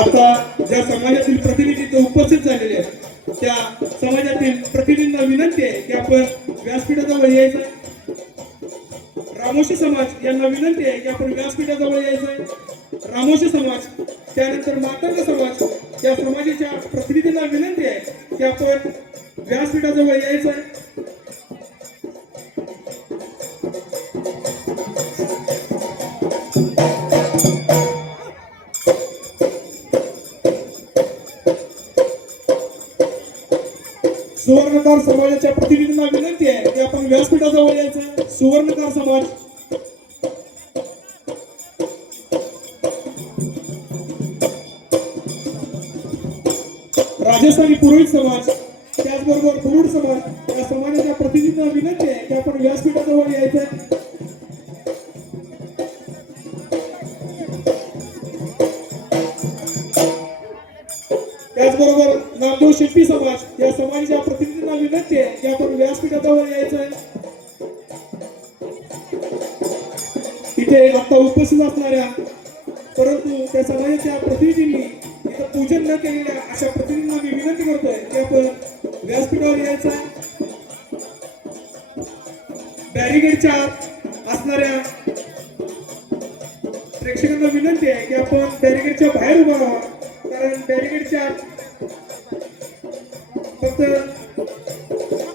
आता ज्या समाजातील प्रतिनिधी इथे उपस्थित झालेले आहेत त्या समाजातील प्रतिनिधींना विनंती आहे की आपण व्यासपीठाजवळ यायचं. रामोशी समाज यांना विनंती आहे की आपण व्यासपीठाजवळ यायचंय. रामोशी समाज, त्यानंतर मातंग समाज या समाजाच्या प्रतिनिधींना विनंती आहे की आपण व्यासपीठाजवळ यायचंय. सुवर्णकार समाजाच्या प्रतिनिधींना विनंती आहे की आपण व्यासपीठाजवळ यायचं. सुवर्णकार समाज, राजस्थानी पुरोहित समाज, त्याचबरोबर कुरुड समाज या समाजाच्या प्रतिनिधींना विनंती आहे की आपण व्यासपीठाजवळ यायचं. त्याचबरोबर नामदेव शिल्पी समाज या समाजाच्या प्रतिनिधींना विनंती आहे की आपण व्यासपीठाजवळ यायचंय. इथे आता उपस्थित असणाऱ्या परंतु त्या समाजाच्या प्रतिनिधींनी इथं पूजन न केलेल्या अशा प्रतिनिधींना मी विनंती करतोय की आपण व्यासपीठावर यायचंय. बॅरिगेडच्या असणाऱ्या प्रेक्षकांना विनंती आहे की आपण बॅरिगेडच्या बाहेर उभा राहा, कारण बॅरिगेडच्या फक्त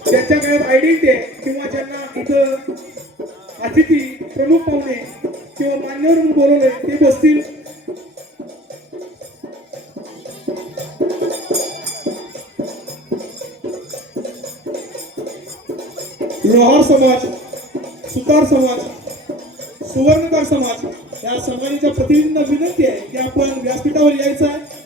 ज्यांच्या गळ्यात आयडेंटिटी आहे किंवा ज्यांना इथं अतिथी प्रमुख पाहुणे किंवा मान्यवर म्हणून बोलवलंय ते बसतील. लोहार समाज, सुतार समाज, सुवर्णकार समाज या समाजाच्या प्रतिनिधींना विनंती आहे की आपण व्यासपीठावर यायचं आहे.